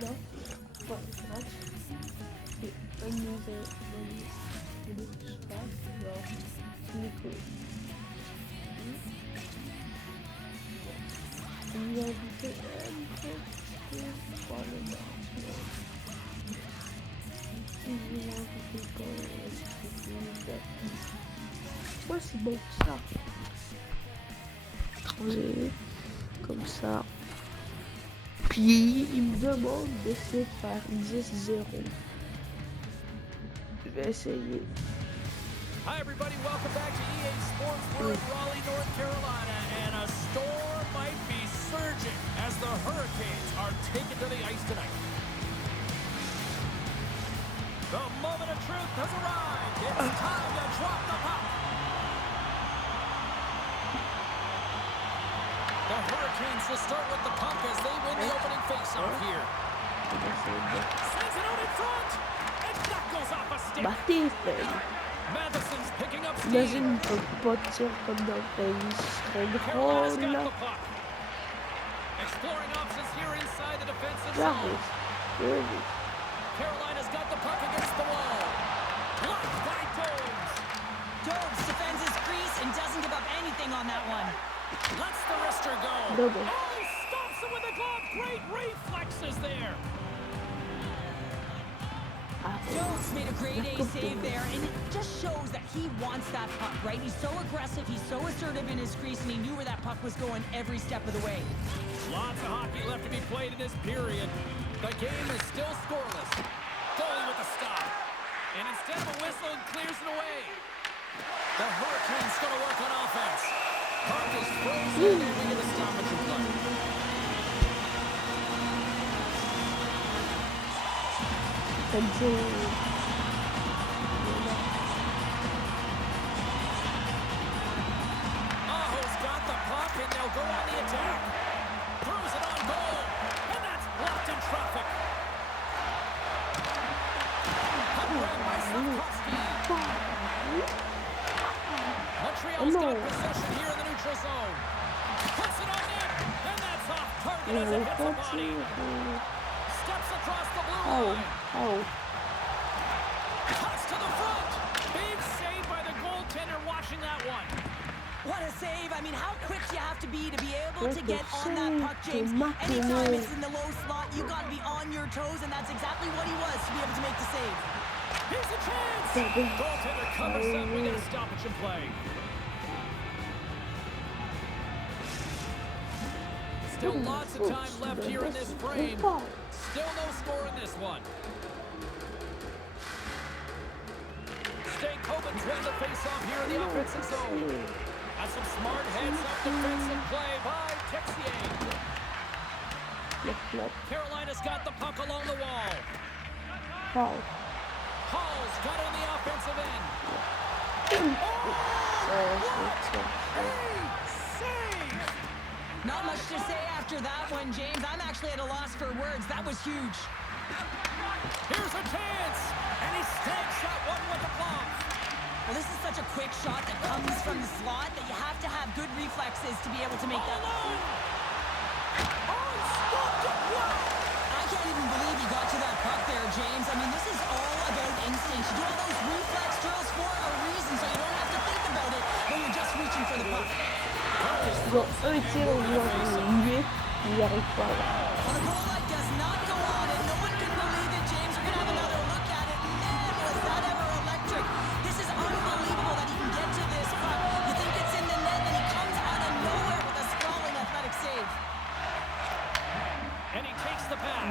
là, enfin, match, et un nouvel espace, alors, Nico. On lui a invité un peu pour le match. Il lui a invité pour le match. Ouais, c'est bon ça. Étranger, comme ça. Puis il me demande d'essayer de faire 10-0. Je vais essayer. Hi everybody, welcome back to EA Sports. We're in Raleigh, North Carolina, and a storm might be surging as the Hurricanes are taken to the ice tonight. The moment of truth has arrived. It's time to drop the puck. The Hurricanes will start with the puck as they win the opening faceoff here. Sends it out in front, and that goes off a stick. Matheson's picking up speed. Imagine une potière comme dans le pays, ce serait drôle là. Exploring options here inside the defensive zone. J'arrive, really. Carolina's got the puck against the wall. Blocked by Dobbs. Dobbs defends his crease and doesn't give up anything on that one. Lets the wrister go. Double. Oh, he stops him with a glove. Great reflexes there. Dobbs made a grade A save there, and it just shows that he wants that puck, right? He's so aggressive, he's so assertive in his crease, and he knew where that puck was going every step of the way. Lots of hockey left to be played in this period. The game is still scoreless. Goalie with the stop. And instead of a whistle, it clears it away. The Hurricanes going to work on offense. Puck is frozen and we get a stoppage in play. Aho's got the puck and they'll go on the attack. Throws it on goal. And that's blocked in traffic. Puck grabbed by Slavkovsky. Montreal's got possession here in the neutral zone. Puts it on net. And that's off target as it hits the body. Steps across the blue line. Cuts to the front. Big save by the goaltender watching that one. What a save. I mean, how quick you have to be able to get on that puck, James. Anytime it's in the low slot, you got to be on your toes, and that's exactly what he was to be able to make the save. Here's a chance. Goaltender covers up. We get a stoppage in play. Still lots of time left here in this frame. Still no score in this one. Stankoven's won the face-off here in the offensive zone. Has some smart heads-up defensive play by Texier. Carolina's got the puck along the wall. Hall's got it on the offensive end. Save! Not much to say after that one, James. I'm actually at a loss for words. That was huge. Here's a chance! And he stakes that one with the glove. Well, this is such a quick shot that comes from the slot that you have to have good reflexes to be able to make that. I can't even believe he got to that puck there, James. I mean, this is all about instinct. You do all those reflex drills for a reason, so you don't have to think about it when you're just reaching for the puck. Bon, eux ils tirent, ils vont lui, il n'y arrive pas là. Well, the goal light does not go on, and no one can believe it, James. We're going to have another look at it. Man, was that ever electric. This is unbelievable that he can get to this puck. You think it's in the net, and he comes out of nowhere with a sprawling athletic save. And he takes the pass.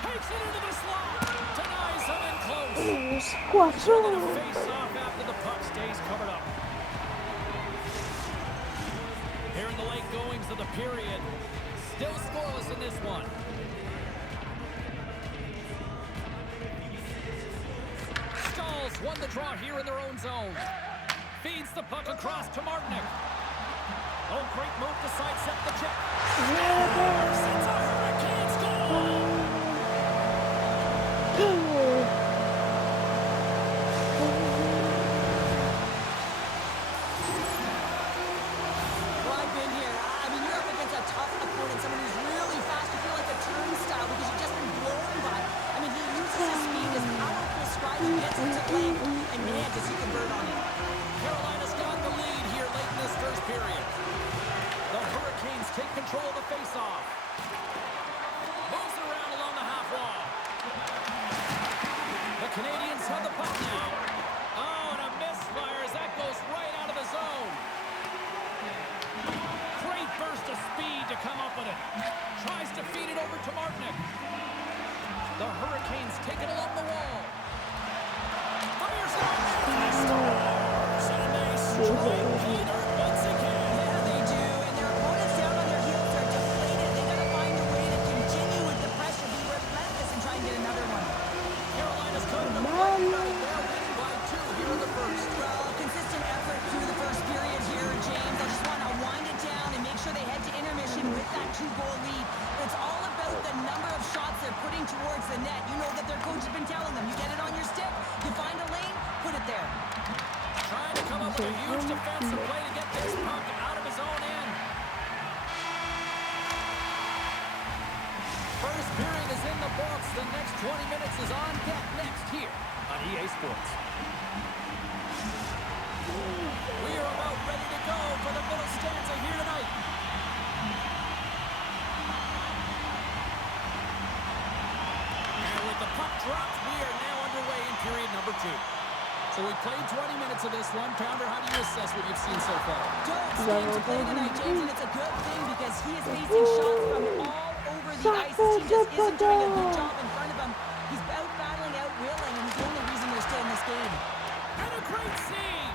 Takes it into the slot. Denies him in close. Face off after the puck stays covered up. Here in the late goings of the period. Still scoreless in this one. Stalls won the draw here in their own zone. Feeds the puck across to Martinic. Oh, great move to sidestep the check. Sends a Hurricanes goal. Well, I've been here. I mean, you're up against a tough opponent, someone who's really fast control of the faceoff. Moves it around along the half wall. The Canadians have the puck now. Oh, and a misfire as that goes right out of the zone. Great burst of speed to come up with it. Tries to feed it over to Martinic. The Hurricanes take it along the wall. Fires it on there. Scores! And they strike Peter once again. Yeah, they do. And their opponents down on their heels are deflated. They got to find a way to continue with the pressure, be relentless, and try and get another one. Carolina's coming to play tonight. They're winning by 2 here in the first. Well, consistent effort through the first period here, James. I just want to wind it down and make sure they head to intermission with that 2-goal lead. It's all about the number of shots they're putting towards the net. You know that their coach has been telling them, you get it on your stick, you find a lane, put it there. Trying to come up with a huge defensive play to get this puck out of his own end. First period is in the books. The next 20 minutes is on deck next here on EA Sports. We are about ready to go for the middle stanza here tonight. And with the puck dropped, we are now underway in period number 2. So we played 20 minutes of this one. Pounder, how do you assess what you've seen so far? Dope's game to play tonight, James, and it's a good thing because he is facing shots from all over the ice. His team just isn't doing a good job in front of him. He's out battling, out willing, and he's the only reason they're still in this game. And a great save!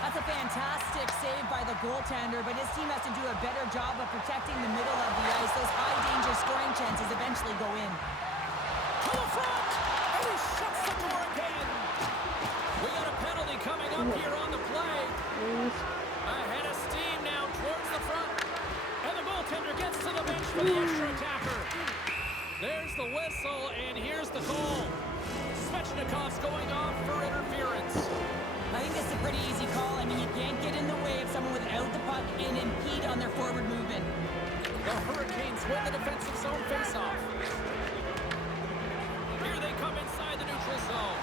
That's a fantastic save by the goaltender, but his team has to do a better job of protecting the middle of the ice. Those high-danger scoring chances eventually go in. To the front! And he shuts the door again! We got a penalty coming up here on the play. Ahead of steam now towards the front. And the goaltender gets to the bench for the extra attacker. There's the whistle, and here's the call. Svechnikov's going off for interference. I think this is a pretty easy call. I mean, you can't get in the way of someone without the puck and impede on their forward movement. The Hurricanes win the defensive zone faceoff. Here they come inside the neutral zone.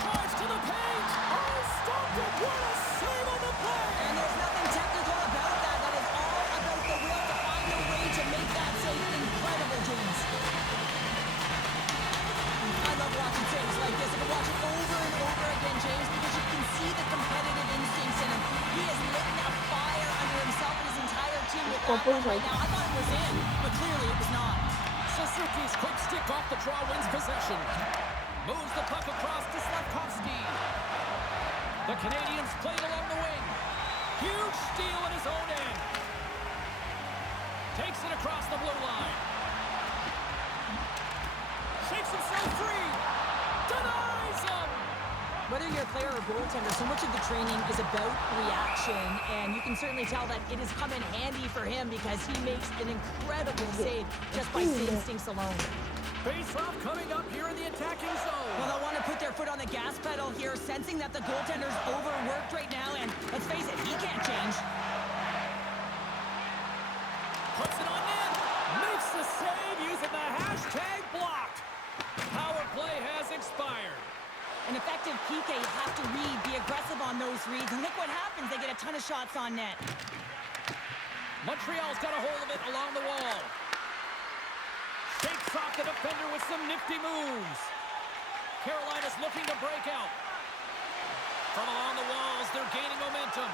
Charge to the paint! Oh, stopped it! What a save on the play! And there's nothing technical about that. That is all about the will to find a way to make that save incredible, James. I love watching saves like this. I can watch it over and over again, James, because you can see the competitive instincts in him. He is lit a fire under himself and his entire team with that one right now. I thought it was in, but clearly it was not. Suzuki's quick stick off the draw wins possession. Moves the puck across to Slavkovsky. The Canadians play it along the wing. Huge steal at his own end. Takes it across the blue line. Shakes himself free. Denies him. Whether you're a player or goaltender, so much of the training is about reaction, and you can certainly tell that it has come in handy for him because he makes an incredible save just by instincts alone. Face-off coming up here in the attacking zone. Well, they'll want to put their foot on the gas pedal here, sensing that the goaltender's overworked right now, and let's face it, he can't change. Puts it on net. Makes the save using the hashtag blocked. Power play has expired. An effective PK, you have to read, be aggressive on those reads, and look what happens. They get a ton of shots on net. Montreal's got a hold of it along the wall. Shakes off the defender with some nifty moves. Carolina's looking to break out. From along the walls, they're gaining momentum.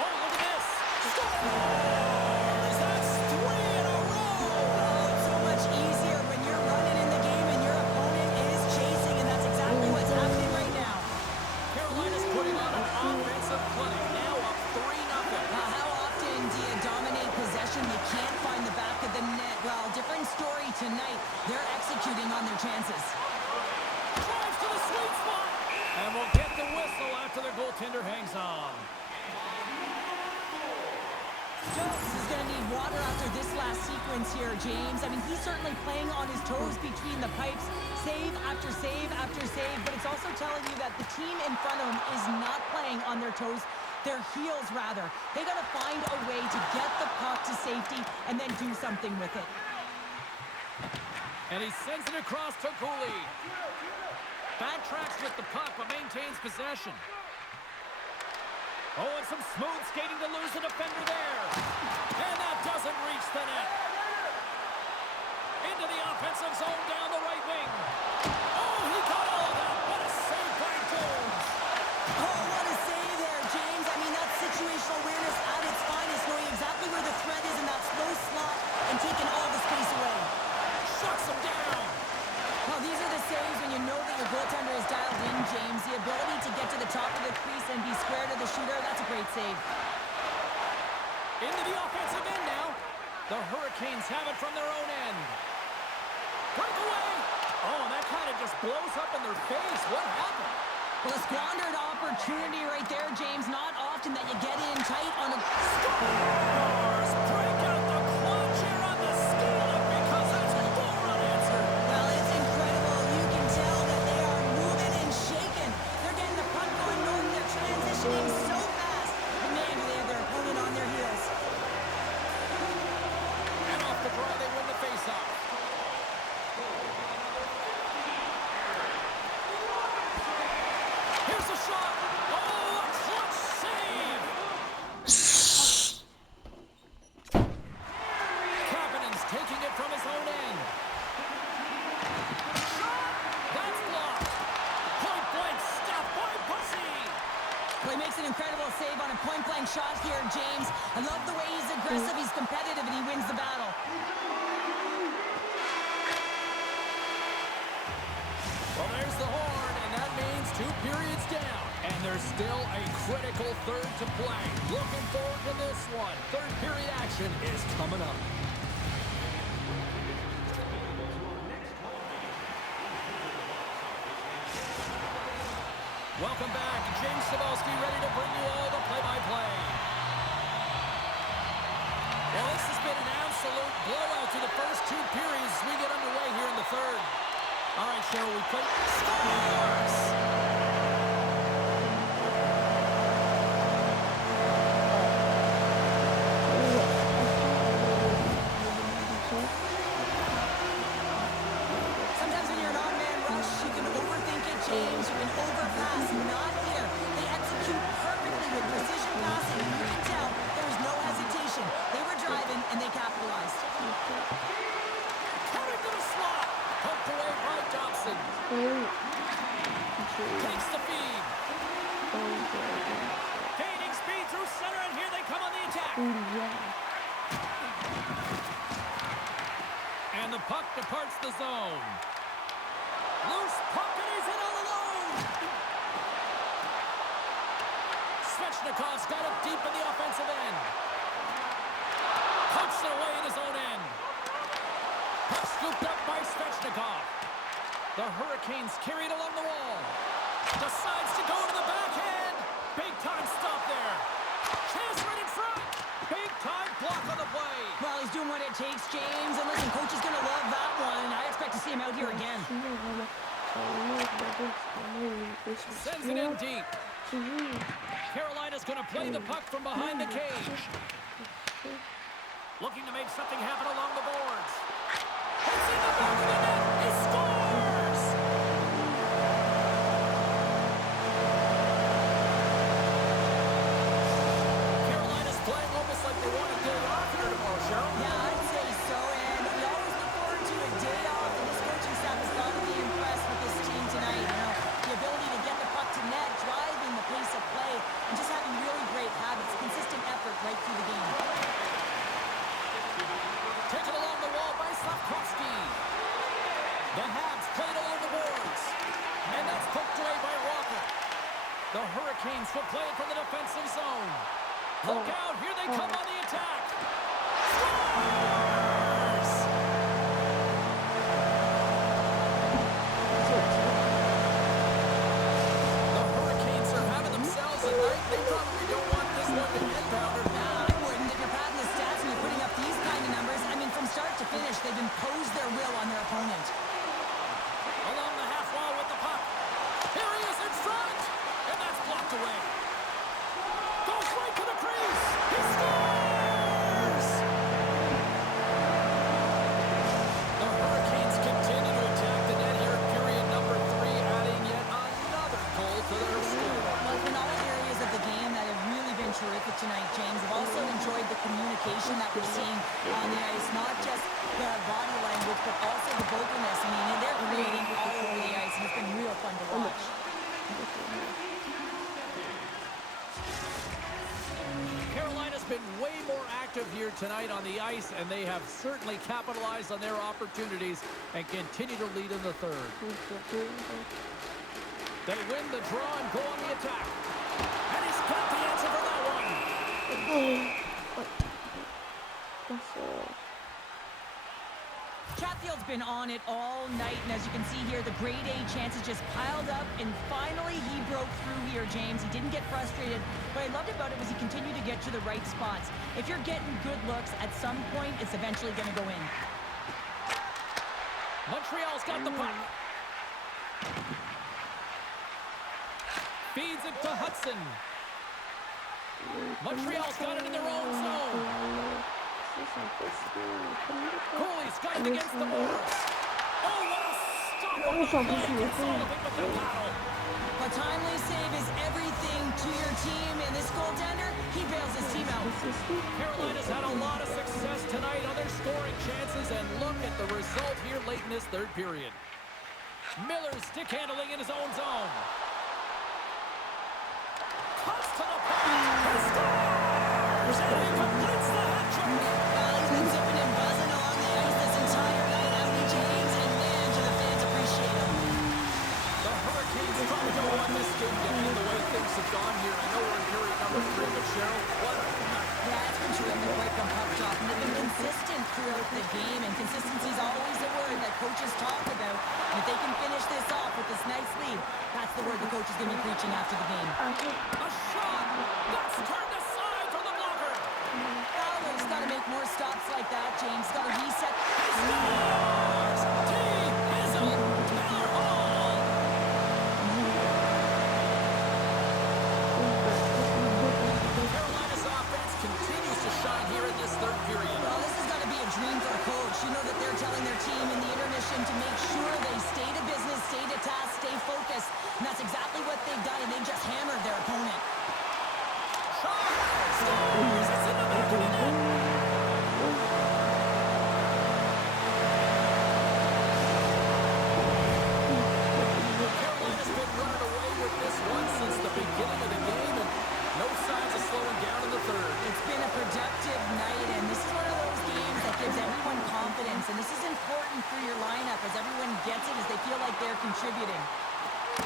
Oh, look at this. Scores! That's 3 in a row! Oh, it's so much easier when you're running in the game and your opponent is chasing, and that's exactly what's happening right now. Carolina's putting on an offensive clinic, now up 3-0. How often do you dominate possession? You can't find the back of the net. Well, different story tonight. They're executing on their chances. Drives to the sweet spot. And we'll get the whistle after the goaltender hangs on. Jones is going to need water after this last sequence here, James. I mean, he's certainly playing on his toes between the pipes, save after save after save, but it's also telling you that the team in front of him is not playing on their toes, their heels rather. They got to find a way to get the puck to safety and then do something with it. And he sends it across to Cooley. Backtracks with the puck, but maintains possession. Oh, and some smooth skating to lose the defender there. the net. Into the offensive zone down the right wing. Oh, he got all of that. What a save by Jones. Oh, what a save there, James. I mean, that's situational awareness at its finest, knowing exactly where the threat is in that slow slot and taking all the space away. Shuts him down. Well, these are the saves when you know that your goaltender is dialed in, James. The ability to get to the top of the crease and be square to the shooter, that's a great save. Into the offensive end now. The Hurricanes have it from their own end. Breakaway. Oh, and that kind of just blows up in their face. What happened? Well, a squandered opportunity right there, James. Not often that you get in tight on a... Stars break out the clutch here on the scale because that's a goal unanswered. Well, it's incredible. You can tell that they are moving and shaking. They're getting the puck going north. They're transitioning so fast. But man, do they have their opponent on their heels. And off the draw, they win the faceoff. Here's the shot. Oh, a clutch save. Kapanen's taking it from his own end. Shot. That's blocked. Point blank stop by Bussy. Well, he makes an incredible save on a point-blank shot here, James. I love the way he's aggressive, he's competitive, and he wins the battle. Well, there's the horn, and that means 2 periods down. And there's still a critical third to play. Looking forward to this one. Third period action is coming up. Welcome back. James Cybulski ready to bring you all the play-by-play. Well, this has been an absolute blowout to the first 2 periods as we get underway here in the third. All right, Cheryl, we play. Scores! Sometimes when you're an on-man rush, you can overthink it, James. You can overpass. Not here. They execute perfectly with precision passing, and you can tell there was no hesitation. They were driving, and they capitalized. Coming to the slot. Poked away by Dobson. Takes the feed. Gaining speed through center, and here they come on the attack. And the puck departs the zone. Loose puck, and he's in all alone. Svechnikov's got it deep in the offensive end. Pokes it away in his own end. Puck scooped up by Svechnikov. The Hurricanes carry it along the wall. Decides to go to the backhand. Big time stop there. Chance right in front. Big time block on the play. Well, he's doing what it takes, James. And listen, coach is going to love that one. I expect to see him out here again. Sends it in deep. Carolina's going to play the puck from behind the cage. Looking to make something happen along the boards. Hits in the back of the net. He scores! Carolina's playing almost like they want a day off here tomorrow, Cheryl. Yeah, I'd say so. And we always look forward to a day off. And this coaching staff has got to be impressed with this team tonight. You know, the ability to get the puck to net, driving the pace of play, and just having really great habits, consistent effort right through the game. Taken along the wall by Slavkovsky. The Habs played along the boards. And that's poked away by Walker. The Hurricanes will play it from the defensive zone. Look out, here they come on the attack. Scores! The Hurricanes are having themselves a night. They probably don't want this one to end, Pounder. I wouldn't. If you're padding the stats and you're putting up these kind of numbers, I mean, from start to finish, they've imposed their will on their opponent. Along the half wall with the puck. Here he is in front. And that's blocked away. Goes right to the crease. He scores! The Hurricanes continue to attack the net here in period number 3, adding yet another goal to their score. Well, in all areas of the game, that communication that we're seeing on the ice, not just the body language, but also the vocalness. I mean, they're creating all over the ice, and it's been real fun to watch. Carolina's been way more active here tonight on the ice, and they have certainly capitalized on their opportunities and continue to lead in the third. They win the draw and go on the attack. And he's got the answer for that one. Chatfield's been on it all night, and as you can see here, the grade A chances just piled up, and finally he broke through here, James. He didn't get frustrated. What I loved about it was he continued to get to the right spots. If you're getting good looks, at some point, it's eventually going to go in. Montreal's got the puck. Feeds it to Hudson. Montreal's got it in their own zone. Cooley's got it against the boards. Oh, what a stop on the play. Sullivan with the paddle. A timely save is everything to your team, and this goaltender, he bails his team out. Carolina's had a lot of success tonight on their scoring chances, and look at the result here late in this third period. Miller's stick handling in his own zone. Cuts to the puck. He scores! And he completes the hat trick. He's been zipping and buzzing along the ice this entire night, hasn't he, James? And man, do the fans appreciate him. The Hurricanes probably don't want this game to end the way things have gone here. I know we're in period number 3, but Cheryl, what a night. Yeah, it's been terrific right from puck drop, and they've been consistent throughout the game, and consistency is always a word that coaches talk about. And if they can finish this off with this nice lead, that's the word the coach is going to be preaching after the game. A shot! That's turned aside for the blocker! Fowler's got to make more stops like that, James. Got to reset. He scores! Team is up! Taylor Hall! Carolina's offense continues to shine here in this third period. Well, this has got to be a dream for a coach. You know that they're telling their team in the intermission to make sure they stay to business, stay to task, stay focused. And that's exactly what they've done, and they just hammered their opponent. Shot! Scores! It's in the back of the net! Carolina's been running away with this one since the beginning of the game, and no signs of slowing down in the third. It's been a productive night, and this is one of those games that gives everyone confidence. And this is important for your lineup as everyone gets it, as they feel like they're contributing.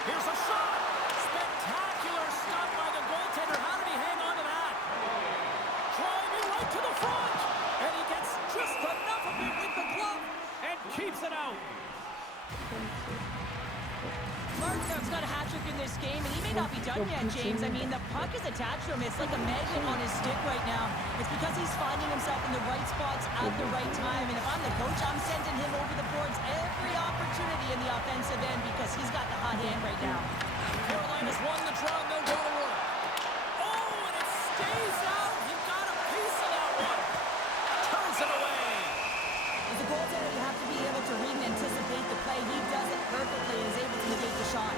Here's a shot! Spectacular stop by the goaltender. How did he hang on to that? Driving right to the front! And he gets just enough of it with the glove and keeps it out. Markstrom's got a hat trick in this game, and he may not be done yet, James. I mean, the puck is attached to him. It's like a magnet on his stick right now. It's because he's finding himself in the right spots at the right time. And if I'm the coach, I'm sending him over the boards every opportunity in the offensive end because he's got the hot hand right now. Carolina's won the draw, and they'll go to work. Oh, and it stays out. He got a piece of that one. Turns it away. As a goaltender, you have to be able to read and anticipate the play. He does it perfectly and is able to negate the shot.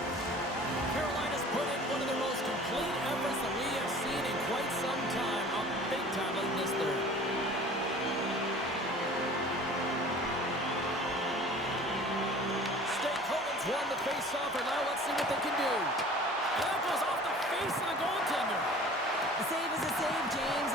Carolina's put in one of the most complete efforts that we have seen in quite some time. A big time late in this third. State Coleman's won the face-off, and now let's see what they can do. And that goes off the face of the goaltender. A save is a save, James,